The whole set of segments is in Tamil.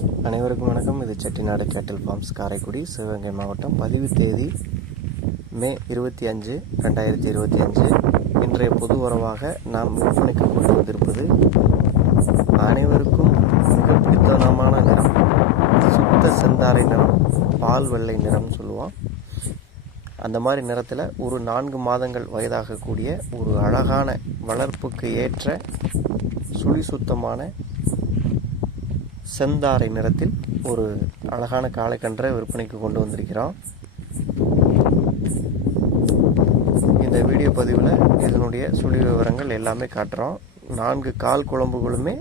அனைவருக்கும் வணக்கம். இது செட்டிநாடு கேட்டில் ஃபார்ம்ஸ் காரைக்குடி சிவகங்கை மாவட்டம். பதிவு தேதி மே இருபத்தி அஞ்சு ரெண்டாயிரத்தி இருபத்தி அஞ்சு. இன்றைய பொது உறவாக நாம் விற்பனைக்கு கொண்டு வந்திருப்பது அனைவருக்கும் மிக பிடித்தமான நிறம். சுத்த செந்தாரை நிறம் பால் வெள்ளை நிறம்னு சொல்லுவோம். அந்த மாதிரி நிறத்தில் ஒரு நான்கு மாதங்கள் வயதாகக்கூடிய ஒரு அழகான வளர்ப்புக்கு ஏற்ற சுழி சுத்தமான செந்தாரை நிறத்தில் ஒரு அழகான காளைக்கன்றை விற்பனைக்கு கொண்டு வந்திருக்கிறோம். இந்த வீடியோ பதிவில் இதனுடைய சுழி விவரங்கள் எல்லாமே காட்டுறோம். நான்கு கால் குழம்புகளுமே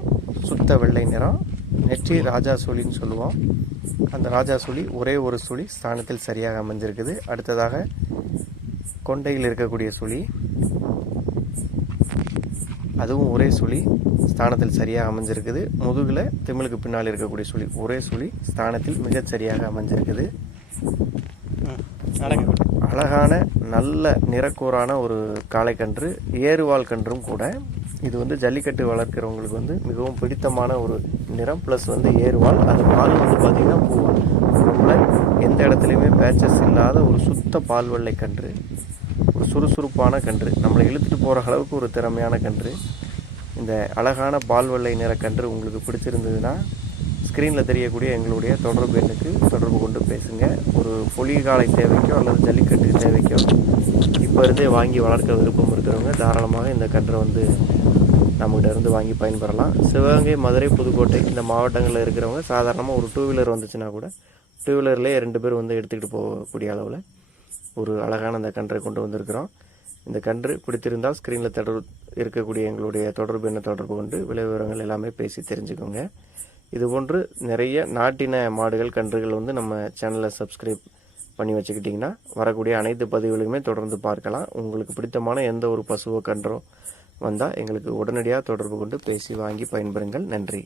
சுத்த வெள்ளை நிறம் நெற்றி ராஜா சுழின்னு சொல்லுவோம். அந்த ராஜா சுழி ஒரே ஒரு சுழி ஸ்தானத்தில் சரியாக அமைஞ்சிருக்குது அடுத்ததாக கொண்டையில் இருக்கக்கூடிய சுழி. அதுவும் ஒரே சுழி ஸ்தானத்தில் சரியாக அமைஞ்சிருக்குது. முதுகில் திமிழுக்கு பின்னால் இருக்கக்கூடிய சுழி ஒரே சுழி ஸ்தானத்தில் மிகச் சரியாக அமைஞ்சிருக்குது. அழகான நல்ல நிறக்கூறான ஒரு காளைக்கன்று ஏறுவாள் கன்றும் கூட இது வந்து ஜல்லிக்கட்டு வளர்க்குறவங்களுக்கு வந்து மிகவும் பிடித்தமான ஒரு நிறம் ப்ளஸ் வந்து ஏறுவால் அது பால் வந்து பார்த்திங்கன்னா பூவால். எந்த இடத்துலையுமே பேச்சஸ் இல்லாத ஒரு சுத்த பால் வெள்ளை கன்று. ஒரு சுறுசுறுப்பான கன்று. நம்மளை இழுத்துட்டு போகிற அளவுக்கு ஒரு திறமையான கன்று. இந்த அழகான பால் வெள்ளை நிற கன்று உங்களுக்கு பிடிச்சிருந்ததுன்னா ஸ்க்ரீனில் தெரியக்கூடிய எங்களுடைய தொடர்பு எண்ணுக்கு தொடர்பு கொண்டு பேசுங்க. ஒரு பொலிகாலை தேவைக்கோ அல்லது ஜல்லிக்கட்டு தேவைக்கோ இப்போ இருந்தே வாங்கி வளர்க்க விருப்பம் இருக்கிறவங்க தாராளமாக இந்த கன்றை வந்து நம்மகிட்ட இருந்து வாங்கி பயன்பெறலாம். சிவகங்கை மதுரை புதுக்கோட்டை இந்த மாவட்டங்களில் இருக்கிறவங்க சாதாரணமாக ஒரு டூ வீலர் வந்துச்சுன்னா கூட டூ வீலர்லேயே ரெண்டு பேர் வந்து எடுத்துக்கிட்டு போகக்கூடிய அளவில் ஒரு அழகான அந்த கன்றை கொண்டு வந்திருக்கிறோம். இந்த கன்று பிடித்திருந்தால் ஸ்க்ரீனில் தொடர்பு இருக்கக்கூடிய எங்களுடைய தொடர்பு என்ன தொடர்பு கொண்டு விலை விவரங்கள் எல்லாமே பேசி தெரிஞ்சுக்கோங்க. இதுபோன்று நிறைய நாட்டின மாடுகள் கன்றுகள் வந்து நம்ம சேனலை சப்ஸ்கிரைப் பண்ணி வச்சுக்கிட்டிங்கன்னா வரக்கூடிய அனைத்து பதிவுகளுமே தொடர்ந்து பார்க்கலாம். உங்களுக்கு பிடித்தமான எந்த ஒரு பசுவை கன்றோ வந்தால் எங்களுக்கு உடனடியாக தொடர்பு கொண்டு பேசி வாங்கி பயன்பெறுங்கள். நன்றி.